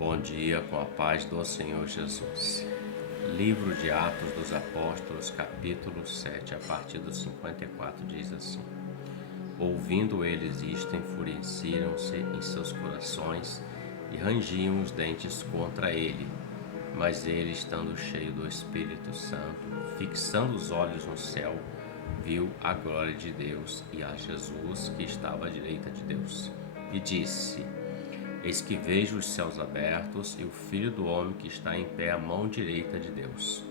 Bom dia, com a paz do Senhor Jesus. Livro de Atos dos Apóstolos, capítulo 7, a partir do 54, diz assim: Ouvindo eles isto, enfureciam-se em seus corações e rangiam os dentes contra ele. Mas ele, estando cheio do Espírito Santo, fixando os olhos no céu, viu a glória de Deus e a Jesus que estava à direita de Deus. E disse: Eis que vejo os céus abertos e o Filho do Homem que está em pé à mão direita de Deus.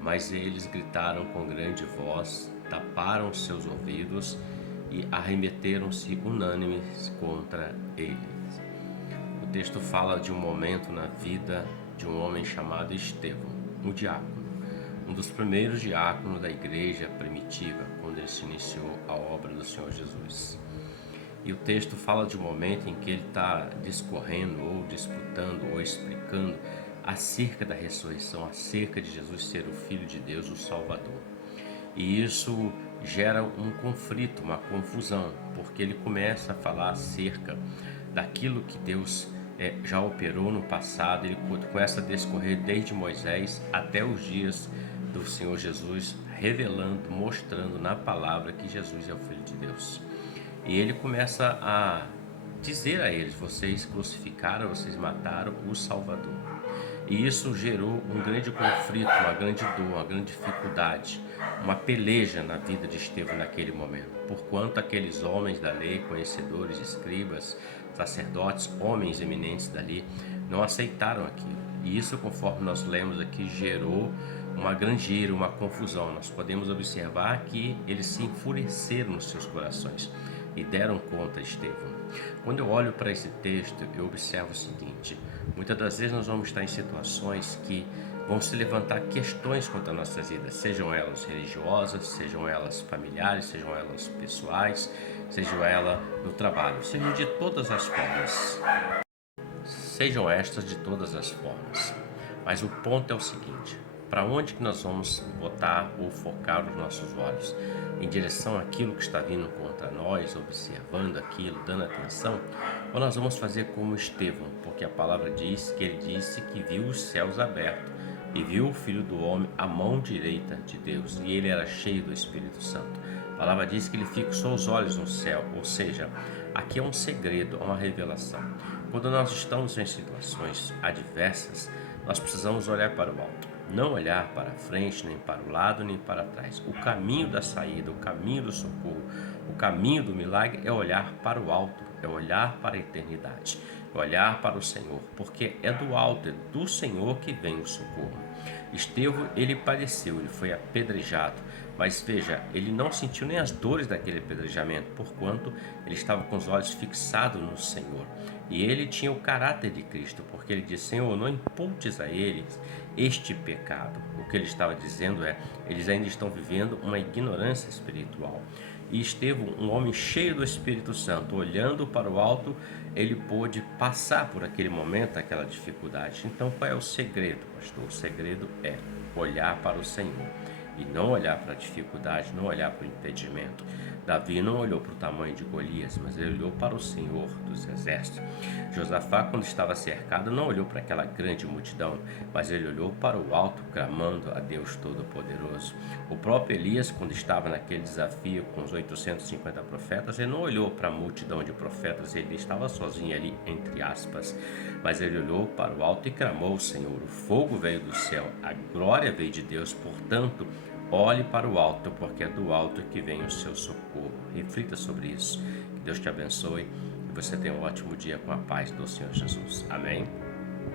Mas eles gritaram com grande voz, taparam seus ouvidos e arremeteram-se unânimes contra ele. O texto fala de um momento na vida de um homem chamado Estevão, um diácono, um dos primeiros diáconos da igreja primitiva, quando ele se iniciou a obra do Senhor Jesus. E o texto fala de um momento em que ele está discorrendo ou disputando ou explicando acerca da ressurreição, acerca de Jesus ser o Filho de Deus, o Salvador. E isso gera um conflito, uma confusão, porque ele começa a falar acerca daquilo que Deus já operou no passado. Ele começa a discorrer desde Moisés até os dias do Senhor Jesus, revelando, mostrando na palavra que Jesus é o Filho de Deus. E ele começa a dizer a eles: vocês crucificaram, vocês mataram o Salvador. E isso gerou um grande conflito, uma grande dor, uma grande dificuldade, uma peleja na vida de Estevão naquele momento, porquanto aqueles homens da lei, conhecedores, escribas, sacerdotes, homens eminentes dali, não aceitaram aquilo. E isso, conforme nós lemos aqui, gerou uma grande ira, uma confusão. Nós podemos observar que eles se enfureceram nos seus corações e deram conta a Estevão. Quando eu olho para esse texto, eu observo o seguinte: muitas das vezes nós vamos estar em situações que vão se levantar questões quanto às nossas vidas, sejam elas religiosas, sejam elas familiares, sejam elas pessoais, sejam elas no trabalho, seja de todas as formas, sejam estas de todas as formas. Mas o ponto é o seguinte: para onde que nós vamos botar ou focar os nossos olhos? Em direção àquilo que está vindo contra nós, observando aquilo, dando atenção? Ou nós vamos fazer como Estevão? Porque a palavra diz que ele disse que viu os céus abertos e viu o Filho do Homem à mão direita de Deus, e ele era cheio do Espírito Santo. A palavra diz que ele fixou os olhos no céu, ou seja, aqui é um segredo, é uma revelação. Quando nós estamos em situações adversas, nós precisamos olhar para o alto. Não olhar para frente, nem para o lado, nem para trás. O caminho da saída, o caminho do socorro, o caminho do milagre é olhar para o alto, é olhar para a eternidade, é olhar para o Senhor, porque é do alto, é do Senhor que vem o socorro. Estevão, ele padeceu, ele foi apedrejado, mas veja, ele não sentiu nem as dores daquele apedrejamento, porquanto ele estava com os olhos fixados no Senhor. E ele tinha o caráter de Cristo, porque ele disse: Senhor, não imputes a eles este pecado. O que ele estava dizendo é: eles ainda estão vivendo uma ignorância espiritual. E Estevão, um homem cheio do Espírito Santo, olhando para o alto, ele pôde passar por aquele momento, aquela dificuldade. Então, qual é o segredo, pastor? O segredo é olhar para o Senhor e não olhar para a dificuldade, não olhar para o impedimento. Davi não olhou para o tamanho de Golias, mas ele olhou para o Senhor dos Exércitos. Josafá, quando estava cercado, não olhou para aquela grande multidão, mas ele olhou para o alto, clamando a Deus Todo-Poderoso. O próprio Elias, quando estava naquele desafio com os 850 profetas, ele não olhou para a multidão de profetas, ele estava sozinho ali, entre aspas, mas ele olhou para o alto e clamou ao Senhor. O fogo veio do céu, a glória veio de Deus, portanto, olhe para o alto, porque é do alto que vem o seu socorro. Reflita sobre isso. Que Deus te abençoe e você tenha um ótimo dia com a paz do Senhor Jesus. Amém?